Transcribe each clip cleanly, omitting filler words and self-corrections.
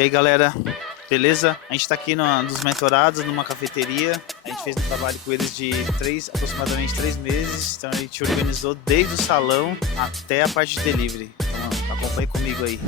E aí, galera, beleza? A gente tá aqui nos mentorados, numa cafeteria. A gente fez um trabalho com eles de aproximadamente 3 meses. Então a gente organizou desde o salão até a parte de delivery. Então acompanhe comigo aí.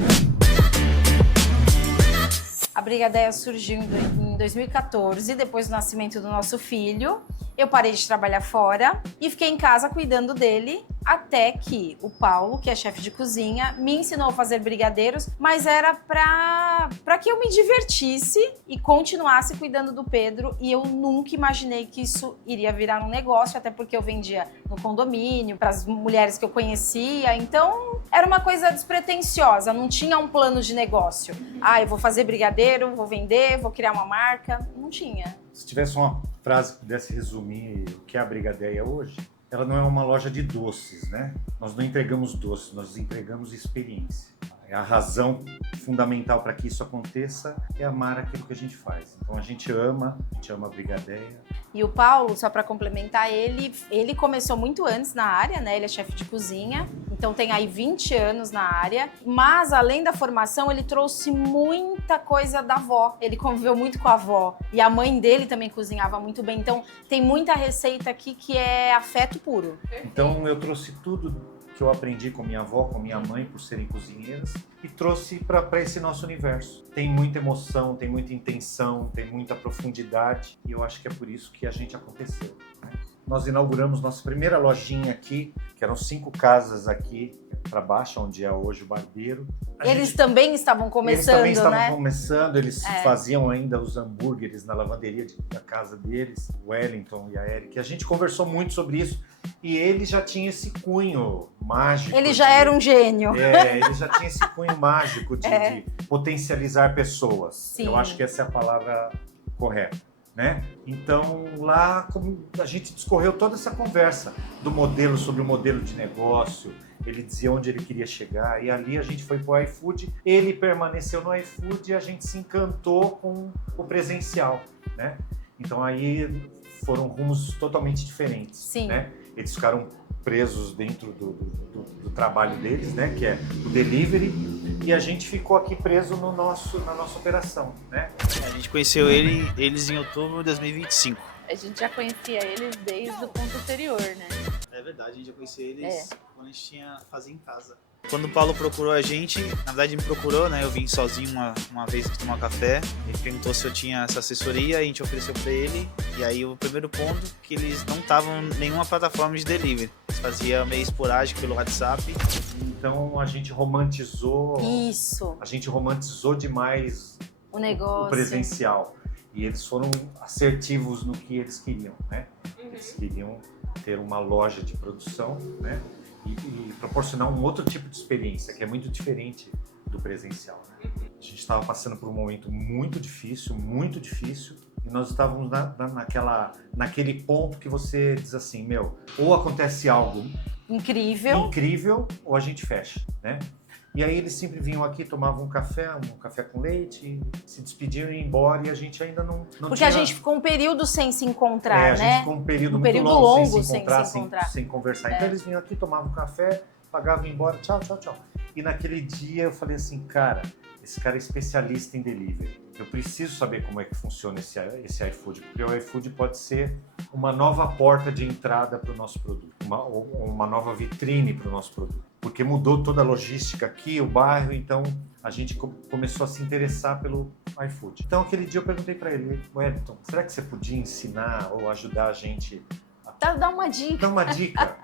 A Brigadeia surgiu em 2014, depois do nascimento do nosso filho. Eu parei de trabalhar fora e fiquei em casa cuidando dele, até que o Paulo, que é chefe de cozinha, me ensinou a fazer brigadeiros, mas era pra que eu me divertisse e continuasse cuidando do Pedro, e eu nunca imaginei que isso iria virar um negócio, até porque eu vendia no condomínio, para as mulheres que eu conhecia, então era uma coisa despretensiosa, não tinha um plano de negócio. Eu vou fazer brigadeiro, vou vender, vou criar uma marca, não tinha. Se tivesse uma frase que pudesse resumir o que é a Brigadeia hoje, ela não é uma loja de doces, né? Nós não entregamos doces, nós entregamos experiência. A razão fundamental para que isso aconteça é amar aquilo que a gente faz. Então a gente ama a Brigadeia. E o Paulo, só para complementar, ele começou muito antes na área, né? Ele é chefe de cozinha, então tem aí 20 anos na área. Mas, além da formação, ele trouxe muita coisa da avó. Ele conviveu muito com a avó. E a mãe dele também cozinhava muito bem. Então, tem muita receita aqui que é afeto puro. Então, eu trouxe tudo que eu aprendi com minha avó, com minha mãe, por serem cozinheiras, e trouxe para esse nosso universo. Tem muita emoção, tem muita intenção, tem muita profundidade, e eu acho que é por isso que a gente aconteceu, né? Nós inauguramos nossa primeira lojinha aqui, que eram 5 casas aqui para baixo, onde é hoje o Barbeiro. Eles também estavam começando, né? Eles também estavam começando, eles faziam ainda os hambúrgueres na lavanderia da casa deles, o Wellington e a Eric. A gente conversou muito sobre isso, e ele já tinha esse cunho mágico. Ele já era um gênio. Ele já tinha esse cunho mágico de potencializar pessoas. Sim. Eu acho que essa é a palavra correta, né? Então, lá a gente discorreu toda essa conversa do modelo, sobre o modelo de negócio. Ele dizia onde ele queria chegar, e ali a gente foi pro iFood. Ele permaneceu no iFood e a gente se encantou com o presencial, né? Então aí foram rumos totalmente diferentes. Sim. Né? Eles ficaram presos dentro do trabalho deles, né? Que é o delivery, e a gente ficou aqui preso na nossa operação, né? A gente conheceu eles em outubro de 2025. A gente já conhecia eles desde o ponto anterior, né? É verdade, a gente já conhecia eles quando a gente fazia em casa. Quando o Paulo procurou a gente, na verdade me procurou, né? Eu vim sozinho uma vez tomar café. Ele perguntou se eu tinha essa assessoria, a gente ofereceu para ele. E aí o primeiro ponto, que eles não estavam em nenhuma plataforma de delivery. Eles faziam meio esporádico pelo WhatsApp. Então a gente romantizou... Isso. A gente romantizou demais o negócio, o presencial. E eles foram assertivos no que eles queriam, né? Eles queriam ter uma loja de produção, né? E proporcionar um outro tipo de experiência, que é muito diferente do presencial, né? A gente estava passando por um momento muito difícil, e nós estávamos naquele ponto que você diz assim, ou acontece algo incrível, ou a gente fecha, né? E aí eles sempre vinham aqui, tomavam um café com leite, se despediam e iam embora, e a gente ainda não Porque tinha... a gente ficou um período sem se encontrar, né? A gente ficou um período muito longo sem se encontrar. Sem conversar. Então eles vinham aqui, tomavam um café, pagavam e iam embora, tchau. E naquele dia eu falei assim, cara, esse cara é especialista em delivery. Eu preciso saber como é que funciona esse iFood, porque o iFood pode ser uma nova porta de entrada para o nosso produto, uma nova vitrine para o nosso produto. Porque mudou toda a logística aqui, o bairro, então a gente começou a se interessar pelo iFood. Então aquele dia eu perguntei para ele, Wellington, será que você podia ensinar ou ajudar a gente? Dá uma dica.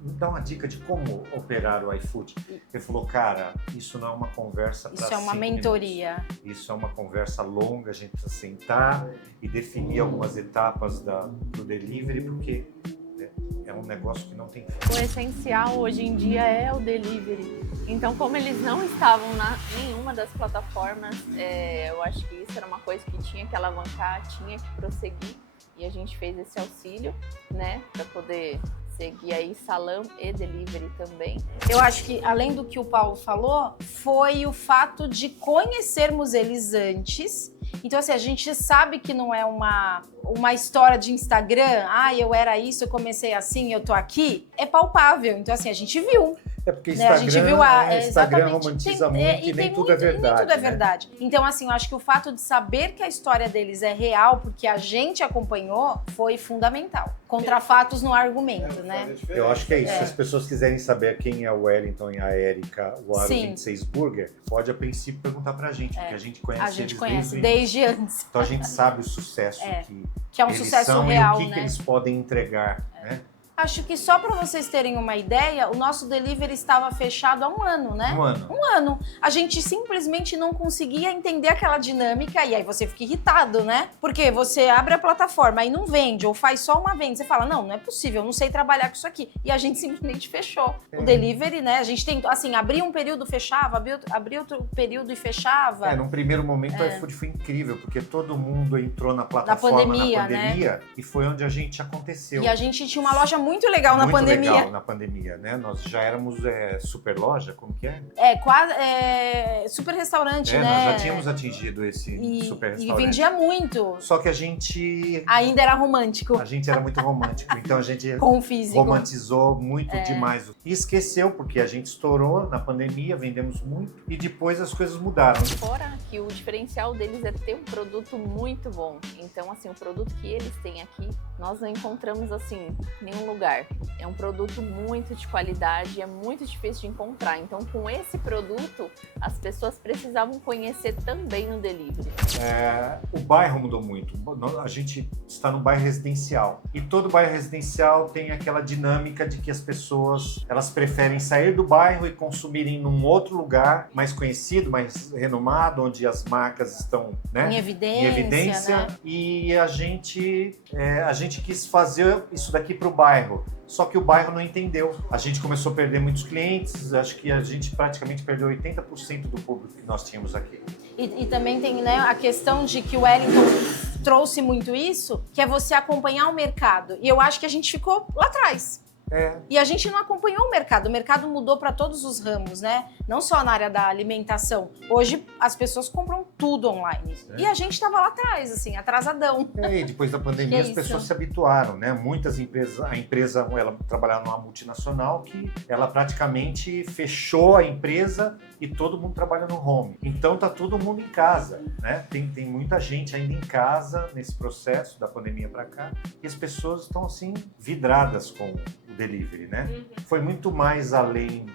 Dá uma dica de como operar o iFood. Ele falou, cara, isso não é uma conversa para 5 minutos. Isso é uma mentoria. Isso é uma conversa longa, a gente precisa sentar e definir algumas etapas do delivery, porque é um negócio que não tem fim. O essencial hoje em dia é o delivery. Então, como eles não estavam em nenhuma das plataformas, eu acho que isso era uma coisa que tinha que alavancar, tinha que prosseguir. E a gente fez esse auxílio, né, para poder seguir aí salão e delivery também. Eu acho que, além do que o Paulo falou, foi o fato de conhecermos eles antes. Então, assim, a gente sabe que não é uma história de Instagram, eu era isso, eu comecei assim, eu tô aqui. É palpável. Então, assim, a gente viu. É porque Né? A gente viu Instagram exatamente, romantiza tem- muito e nem tudo é verdade. Nem tudo é né? verdade. Então, assim, eu acho que o fato de saber que a história deles é real, porque a gente acompanhou, foi fundamental. Contra fatos no argumento, né? Eu acho que é isso. Se as pessoas quiserem saber quem é o Wellington e a Érica, o Aro Sim. 26 Burger, pode a princípio perguntar pra gente, porque a gente conhece A gente eles conhece desde o início. desde antes. Então a gente sabe o sucesso Que é um eles sucesso são real, e o que né? eles podem entregar, né? Acho que só para vocês terem uma ideia, o nosso delivery estava fechado há 1 ano, né? 1 ano. 1 ano. A gente simplesmente não conseguia entender aquela dinâmica e aí você fica irritado, né? Porque você abre a plataforma e não vende ou faz só uma venda. Você fala, não é possível, eu não sei trabalhar com isso aqui. E a gente simplesmente fechou. O delivery, né? A gente tentou, assim, abria um período, fechava, abria outro período e fechava. Num primeiro momento o iFood foi incrível, porque todo mundo entrou na plataforma na pandemia, né? E foi onde a gente aconteceu. E a gente tinha uma loja muito legal na pandemia. Muito legal na pandemia, né? Nós já éramos super loja, como que é? Quase super restaurante, né? Nós já tínhamos atingido esse super restaurante. E vendia muito. Só que a gente... Ainda era romântico. A gente era muito romântico, então a gente Com o físico. romantizou muito demais. E esqueceu, porque a gente estourou na pandemia, vendemos muito, e depois as coisas mudaram. Fora que o diferencial deles é ter um produto muito bom. Então, assim, o produto que eles têm aqui, nós não encontramos, assim, em nenhum lugar. É um produto muito de qualidade, é muito difícil de encontrar. Então, com esse produto, as pessoas precisavam conhecer também no delivery. O bairro mudou muito. A gente está num bairro residencial. E todo bairro residencial tem aquela dinâmica de que as pessoas, elas preferem sair do bairro e consumirem num outro lugar mais conhecido, mais renomado, onde as marcas estão, né, em evidência. Né? E a gente quis fazer isso daqui para o bairro. Só que o bairro não entendeu. A gente começou a perder muitos clientes, acho que a gente praticamente perdeu 80% do público que nós tínhamos aqui. E também tem, né, a questão de que o Wellington trouxe muito isso, que é você acompanhar o mercado. E eu acho que a gente ficou lá atrás. E a gente não acompanhou o mercado mudou para todos os ramos, né? Não só na área da alimentação. Hoje as pessoas compram tudo online. E a gente estava lá atrás, assim, atrasadão. E depois da pandemia as pessoas se habituaram, né? Muitas empresas, a empresa, ela trabalhava numa multinacional que ela praticamente fechou a empresa e todo mundo trabalha no home. Então tá todo mundo em casa, né? Tem muita gente ainda em casa nesse processo da pandemia para cá e as pessoas estão assim vidradas com o delivery, né? Foi muito mais além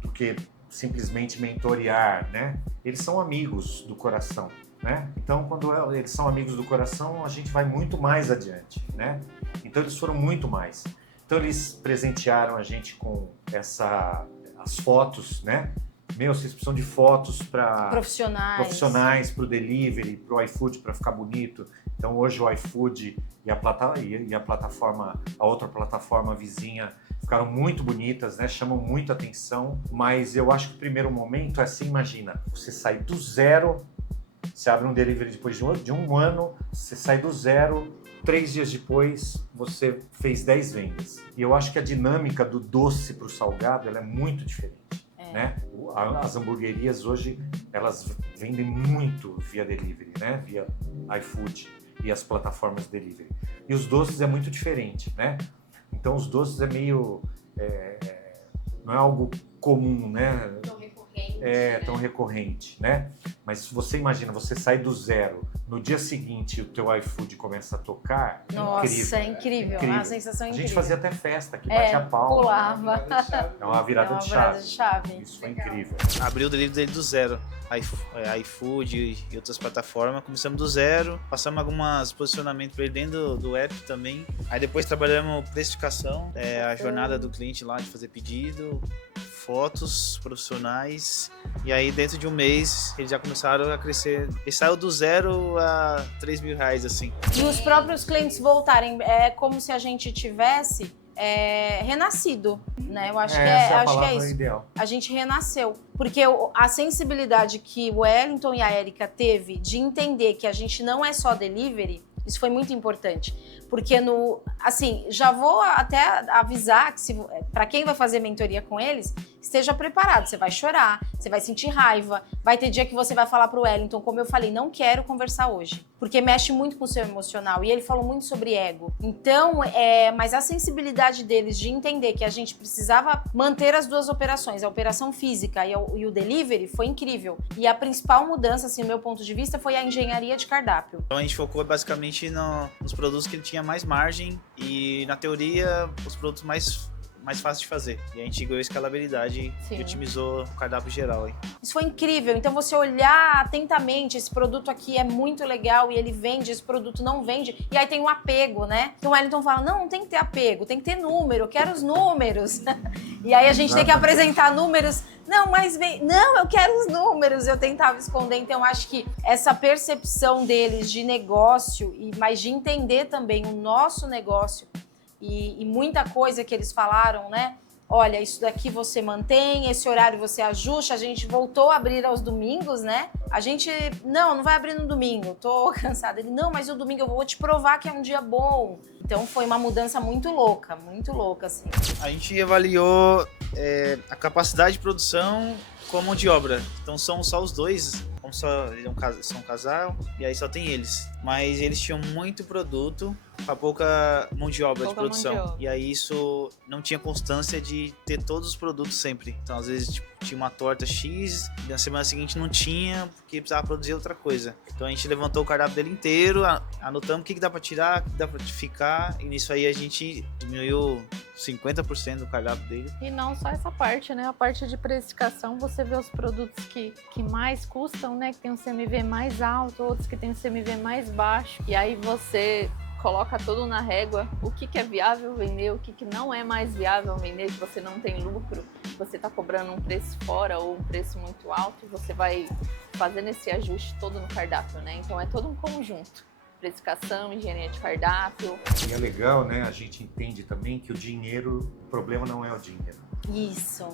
do que simplesmente mentorear, né? Eles são amigos do coração, né? Então, quando eles são amigos do coração, a gente vai muito mais adiante, né? Então, eles foram muito mais. Então, eles presentearam a gente com as fotos, né? Vocês precisam de fotos para profissionais para o delivery, para o iFood, para ficar bonito. Então, hoje o iFood e a plataforma, a outra plataforma vizinha, ficaram muito bonitas, né? Chamam muito atenção. Mas eu acho que o primeiro momento é assim, imagina, você sai do zero, você abre um delivery depois de um ano, você sai do zero, 3 dias depois você fez 10 vendas. E eu acho que a dinâmica do doce para o salgado ela é muito diferente. Né? As hamburguerias hoje, elas vendem muito via delivery, né? Via iFood e as plataformas de delivery. E os doces é muito diferente, né? Então os doces é meio... não é algo comum, né? Tão recorrente. Tão recorrente, né? Mas você imagina, você sai do zero, no dia seguinte o teu iFood começa a tocar. Nossa, é incrível. Uma sensação incrível. A gente fazia até festa, que batia palma. Pulava. É uma virada de chave. Isso foi incrível. Abriu o delivery dele do zero. iFood e outras plataformas. Começamos do zero, passamos alguns posicionamentos para ele dentro do app também. Aí depois trabalhamos precificação, a jornada do cliente lá de fazer pedido, fotos profissionais. E aí dentro de um mês eles já começaram a crescer. Ele saiu do zero a R$3.000 assim. E os próprios clientes voltarem, é como se a gente tivesse renascido, né? Eu acho que é isso. Ideal. A gente renasceu. Porque a sensibilidade que o Wellington e a Érica teve de entender que a gente não é só delivery, isso foi muito importante. Porque já vou até avisar que para quem vai fazer mentoria com eles, esteja preparado. Você vai chorar, você vai sentir raiva, vai ter dia que você vai falar pro Wellington, como eu falei, não quero conversar hoje, porque mexe muito com o seu emocional. E ele falou muito sobre ego. Então, mas a sensibilidade deles de entender que a gente precisava manter as duas operações, a operação física e o delivery, foi incrível. E a principal mudança, assim, do meu ponto de vista, foi a engenharia de cardápio. Então a gente focou basicamente nos produtos que tinha mais margem e, na teoria, os produtos mais fáceis de fazer. E a gente ganhou escalabilidade Sim. e otimizou o cardápio geral aí. Isso foi incrível. Então, você olhar atentamente, esse produto aqui é muito legal e ele vende, esse produto não vende. E aí tem um apego, né? Então o Wellington fala, não tem que ter apego, tem que ter número, eu quero os números. E aí a gente tem que apresentar números. Não, mas não, eu quero os números. Eu tentava esconder. Então, acho que essa percepção deles de negócio, mas de entender também o nosso negócio e muita coisa que eles falaram, né? Olha, isso daqui você mantém, esse horário você ajusta. A gente voltou a abrir aos domingos, né? A gente, não vai abrir no domingo, tô cansada. Ele, não, mas o domingo eu vou te provar que é um dia bom. Então foi uma mudança muito louca, assim. A gente avaliou a capacidade de produção com a mão de obra. Então são só os dois, como são um casal, e aí só tem eles. Mas eles tinham muito produto para pouca mão de obra de produção. E aí isso não tinha constância de ter todos os produtos sempre. Então às vezes tinha uma torta X, e na semana seguinte não tinha, porque precisava produzir outra coisa. Então a gente levantou o cardápio dele inteiro, anotamos o que dá para tirar, o que dá para ficar, e nisso aí a gente diminuiu 50% do cardápio dele. E não só essa parte, né? A parte de precificação, você vê os produtos que mais custam, né? Que tem um CMV mais alto, outros que tem um CMV mais baixo. E aí você coloca tudo na régua, o que é viável vender, o que não é mais viável vender, que você não tem lucro, você está cobrando um preço fora ou um preço muito alto, você vai fazendo esse ajuste todo no cardápio, né? Então é todo um conjunto. Precificação, engenharia de cardápio. E é legal, né? A gente entende também que o problema não é o dinheiro. Isso.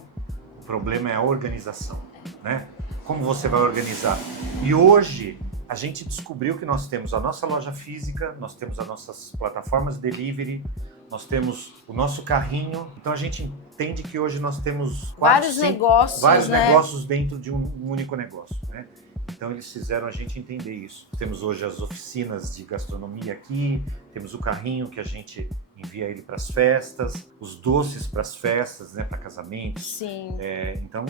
O problema é a organização, né? Como você vai organizar? E hoje a gente descobriu que nós temos a nossa loja física, nós temos as nossas plataformas de delivery, nós temos o nosso carrinho. Então a gente entende que hoje nós temos vários negócios dentro de um único negócio, né? Então eles fizeram a gente entender isso. Temos hoje as oficinas de gastronomia aqui, temos o carrinho que a gente envia ele para as festas, os doces para as festas, né, para casamentos. Sim. Então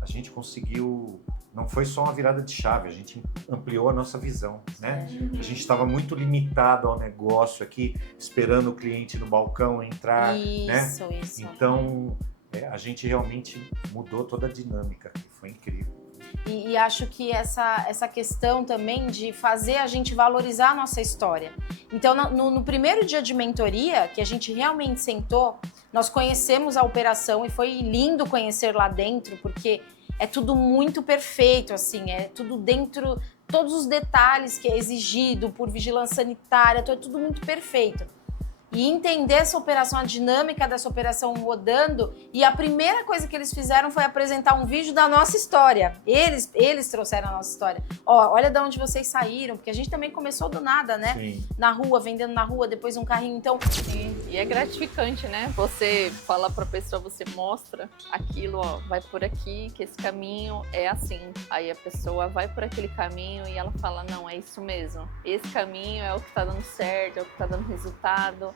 a gente conseguiu, não foi só uma virada de chave, a gente ampliou a nossa visão, né? A gente estava muito limitado ao negócio aqui, esperando o cliente no balcão entrar, né? Isso. Então a gente realmente mudou toda a dinâmica, foi incrível. E acho que essa questão também de fazer a gente valorizar a nossa história. Então, no primeiro dia de mentoria, que a gente realmente sentou, nós conhecemos a operação e foi lindo conhecer lá dentro, porque é tudo muito perfeito, assim, é tudo dentro, todos os detalhes que é exigido por vigilância sanitária, é tudo muito perfeito. E entender essa operação, a dinâmica dessa operação rodando. E a primeira coisa que eles fizeram foi apresentar um vídeo da nossa história. Eles trouxeram a nossa história. Ó, olha de onde vocês saíram, porque a gente também começou do nada, né? Sim. Na rua, vendendo na rua, depois um carrinho, então... Sim. E é gratificante, né? Você fala pra pessoa, você mostra aquilo, ó, vai por aqui, que esse caminho é assim. Aí a pessoa vai por aquele caminho e ela fala, não, é isso mesmo. Esse caminho é o que tá dando certo, é o que tá dando resultado.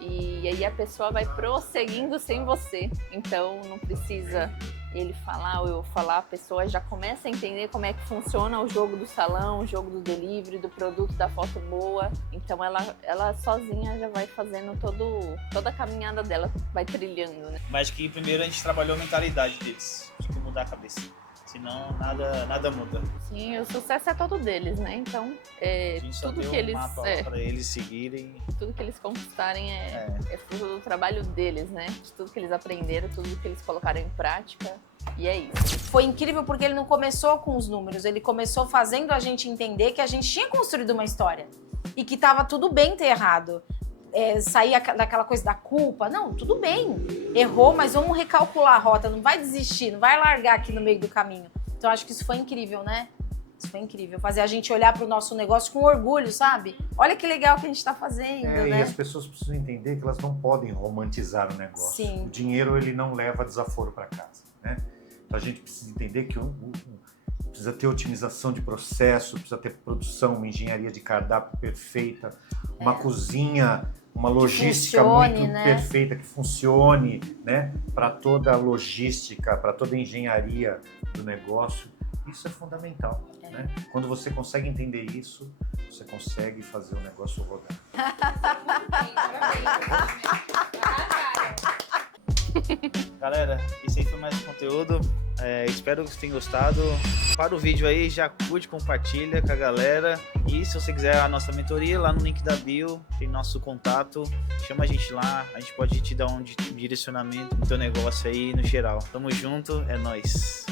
E aí a pessoa vai prosseguindo sem você. Então não precisa ele falar ou eu falar, a pessoa já começa a entender como é que funciona o jogo do salão, o jogo do delivery, do produto, da foto boa. Então ela sozinha já vai fazendo toda a caminhada dela, vai trilhando, né? Mas que primeiro a gente trabalhou a mentalidade deles, tinha que mudar a cabeça. Senão nada muda. Sim, o sucesso é todo deles, né? Então, tudo que eles para eles seguirem, tudo que eles conquistarem é fruto do trabalho deles, né? De tudo que eles aprenderam, tudo que eles colocaram em prática. E é isso. Foi incrível porque ele não começou com os números, ele começou fazendo a gente entender que a gente tinha construído uma história e que tava tudo bem ter errado. Sair daquela coisa da culpa. Não, tudo bem. Errou, mas vamos recalcular a rota. Não vai desistir, não vai largar aqui no meio do caminho. Então, acho que isso foi incrível, né? Isso foi incrível. Fazer a gente olhar para o nosso negócio com orgulho, sabe? Olha que legal que a gente está fazendo, né? E as pessoas precisam entender que elas não podem romantizar o negócio. Sim. O dinheiro, ele não leva desaforo para casa. né? Então a gente precisa entender que precisa ter otimização de processo, precisa ter produção, uma engenharia de cardápio perfeita, uma cozinha, uma logística muito perfeita, que funcione, né? Para toda a logística, para toda a engenharia do negócio. Isso é fundamental, né? Quando você consegue entender isso, você consegue fazer o negócio rodar. Galera, esse aí foi mais um conteúdo. Espero que vocês tenham gostado. Para o vídeo aí, já curte, compartilha com a galera. E se você quiser a nossa mentoria, lá no link da bio tem nosso contato. Chama a gente lá, a gente pode te dar um direcionamento no teu negócio aí no geral. Tamo junto, é nóis.